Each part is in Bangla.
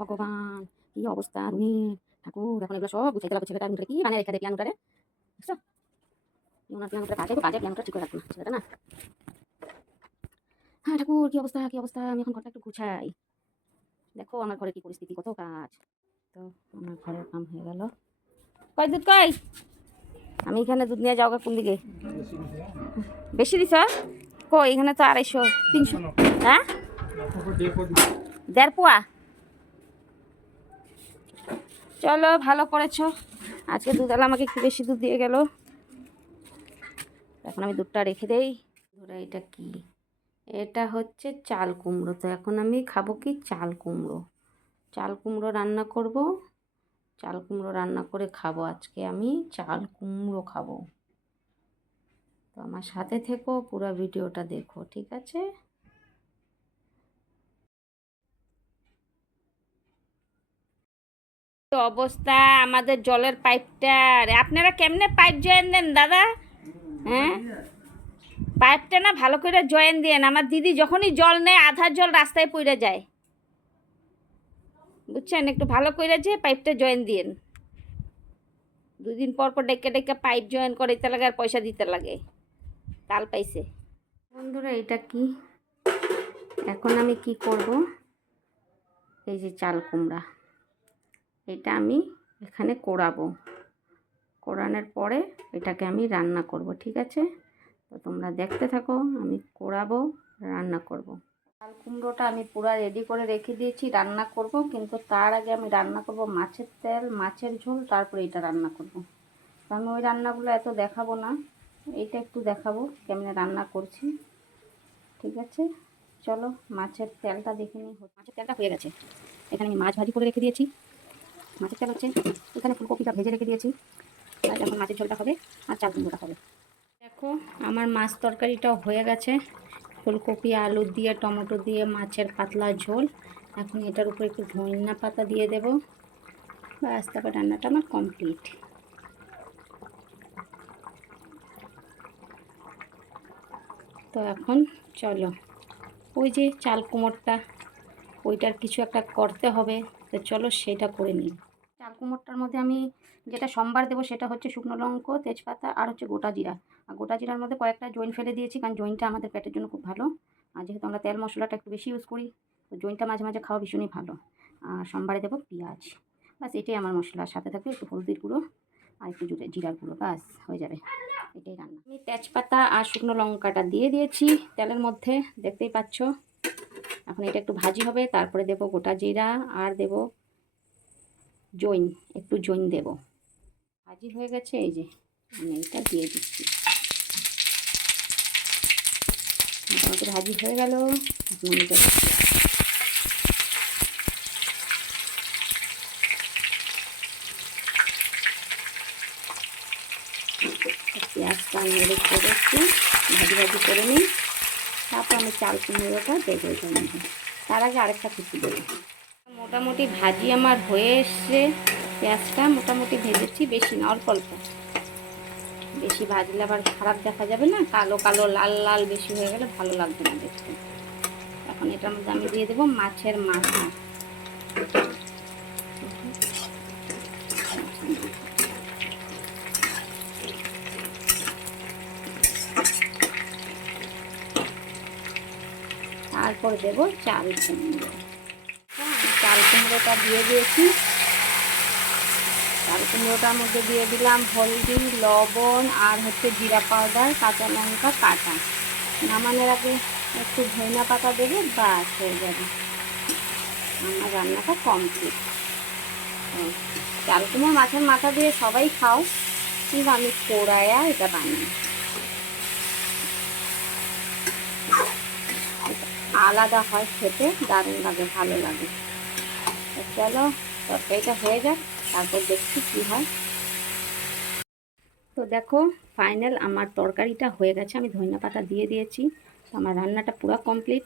ভগবান, কি অবস্থা তুমি? ঠাকুর, এখন এগুলো সব গুছাইতে লাগবে ছেলেটা কি বানিয়ে রেখে দেয় পিয়ানোটারে ঠিক হ্যাঁ ঠাকুর, কি অবস্থা কি অবস্থা? আমি এখন একটু গুছাই। দেখো আমার ঘরে কি পরিস্থিতি, কত কাজ। তো আমার ঘরের কাম হয়ে গেল। দুধ কই? আমি এখানে দুধ নিয়ে যাও গা কোন দিকে? বেশি দিছ? কই, এখানে তো আড়াইশো, তিনশো হ্যাঁ? দেড় পোয়া? চলো, ভালো করেছ। আজকে দুধওয়ালা আমাকে একটু বেশি দুধ দিয়ে গেল। এখন আমি দুধটা রেখে দেই। ধরো এটা কি? এটা হচ্ছে চাল কুমড়ো। তো এখন আমি খাব কি চাল কুমড়ো। চাল কুমড়ো রান্না করব। চাল কুমড়ো রান্না করে খাব। আজকে আমি চাল কুমড়ো খাব। তো আমার সাথে থেকো, পুরো ভিডিওটা দেখো, ঠিক আছে? তো অবস্থা, আমাদের জলের পাইপটার আপনারা কেমনে পাইপ জয়েন দেন, দাদা? হ্যাঁ? পাইপটা না ভালো করে জয়েন দেন আমার দিদি যখনই জল নেয়, আধা জল রাস্তায় পড়ে যায়। বুঝছেন? একটু ভালো করে যে পাইপটা জয়েন দিন দুদিন পর পর ডেকে ডেকে পাইপ জয়েন করে, দিতে লাগে আর পয়সা দিতে লাগে। তাল পাইছে। বন্ধুরা, এটা কি? এখন আমি কি করব? এই যে চাল কুমড়া। এটা আমি এখানে কোড়াবো। কোড়ানোর পরে এটাকে আমি রান্না করব, ঠিক আছে? তো তোমরা দেখতে থাকো, আমি কোড়াবো, রান্না করব। চাল কুমড়োটা আমি পুরো রেডি করে রেখে দিয়েছি, রান্না করব, কিন্তু তার আগে আমি রান্না করব মাছের তেল, মাছের ঝোল, তারপরে এটা রান্না করব। আমি ওই রান্নাগুলো এত দেখাবো না, এইটা একটু দেখাবো কেমনে রান্না করছি, ঠিক আছে? চলো মাছের তেলটা দেখে নিই। মাছের তেলটা হয়ে গেছে। এখানে আমি মাছ ভাজি করে রেখে দিয়েছি। মাছের তেল হচ্ছে, এখানে ফুলকপিটা ভেজে রেখে দিয়েছি। আর এখন মাছের ঝোলটা হবে, আর চাল কুমড়োটা হবে। দেখো, আমার মাছ তরকারিটাও হয়ে গেছে। ফুলকপি, আলু দিয়ে, টমেটো দিয়ে মাছের পাতলা ঝোল। এখন এটার উপর একটু ধনিয়া পাতা দিয়ে দেব। ব্যাস, তারপর রান্নাটা আমার কমপ্লিট। তো এখন চলো, ওই যে চাল কুমোরটা ওইটার কিছু একটা করতে হবে। তো চলো, সেটা করে নিই। চাল কুমোরটার মধ্যে আমি যেটা সোমবার দেবো সেটা হচ্ছে শুকনো লঙ্কা, তেজপাতা আর হচ্ছে গোটা জিরা। আর গোটা জিরার মধ্যে কয়েকটা জয়েন ফেলে দিয়েছি কারণ জয়েনটা আমাদের পেটের জন্য খুব ভালো। আর যেহেতু আমরা তেল মশলাটা একটু বেশি ইউজ করি, তো জয়েনটা মাঝে মাঝে খাওয়া ভীষণই ভালো। আর সোমবারে দেবো পেঁয়াজ। বাস এটাই আমার মশলার সাথে থাকবে একটু হলদির গুঁড়ো আর একটু জিরার গুঁড়ো। বাস হয়ে যাবে। এটাই রান্না। আমি তেজপাতা আর শুকনো লঙ্কাটা দিয়ে দিয়েছি তেলের মধ্যে। দেখতেই পাচ্ছ? এখন এটা একটু ভাজি হবে, তারপরে দেব গোটা জিরা আর দেব জৈন একটু জৈন দেব। ভাজি হয়ে গেছে, এই যে আমি এটা দিয়ে দিচ্ছি। মোটামুটি ভাজি হয়ে গেল পেঁয়াজটা আমি করে একটু ভাজি ভাজি করে নিই। তারপর আমি চাল কুমড়োটা দেবো এটার তার আগে আরেকটা কিছু দেবো। মোটামুটি ভাজি আমার হয়ে এসছে। পেঁয়াজটা মোটামুটি ভেজেছি, বেশি না, অল্প অল্প। বেশি ভাজলে আবার খারাপ দেখা যাবে না? কালো কালো, লাল লাল বেশি হয়ে গেলে ভালো লাগবে না দেখতে। এখন এটার মধ্যে আমি দিয়ে দেবো মাছের মাথা। তারপর দেবো চাল হ্যাঁ চাল কুমড়োটা দিয়ে দিয়েছি। চাল কুমড়োটার মধ্যে দিয়ে দিলাম হলদি, লবণ আর হচ্ছে জিরা পাউডার, কাঁচা লঙ্কা, কাটা। নামানোর আগে একটু ধনিয়া পাতা দেবে বাস হয়ে যাবে। আমার রান্নাটা কমপ্লিট চাল কুমড়ো মাছের মাথা দিয়ে সবাই খাও, কিন্তু আমি পোড়ায়া এটা বানাই আলাদা হয় খেতে, দারুণ লাগে, ভালো লাগে। চলো তরকারিটা হয়ে যাক, তারপর দেখছি কী হয়। তো দেখো ফাইনাল আমার তরকারিটা হয়ে গেছে, আমি ধনিয়া পাতা দিয়ে দিয়েছি, তো আমার রান্নাটা পুরো কমপ্লিট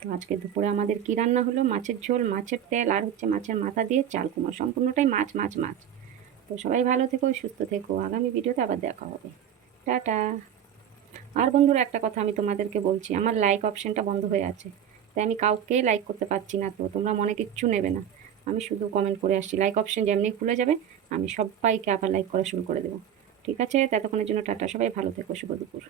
তো আজকে দুপুরে আমাদের কি রান্না হলো? মাছের ঝোল, মাছের তেল, আর হচ্ছে মাছের মাথা দিয়ে চাল কুমার সম্পূর্ণটাই মাছ মাছ মাছ। তো সবাই ভালো থেকো, সুস্থ থেকো। আগামী ভিডিওতে আবার দেখা হবে। টাটা। আর বন্ধুরা, একটা কথা আমি তোমাদেরকে বলছি, আমার লাইক অপশানটা বন্ধ হয়ে আছে। তাই আমি কাউকে লাইক করতে পারছি না, তো তোমরা মনে কিচ্ছু নেবে না। আমি শুধু কমেন্ট করে আসছি। লাইক অপশন যেমনি খুলে যাবে, আমি সবাইকে আবার লাইক করা শুরু করে দেবো। ঠিক আছে? ততক্ষণের জন্য টাটা। সবাই ভালো থেকো। শুভ দুপুর।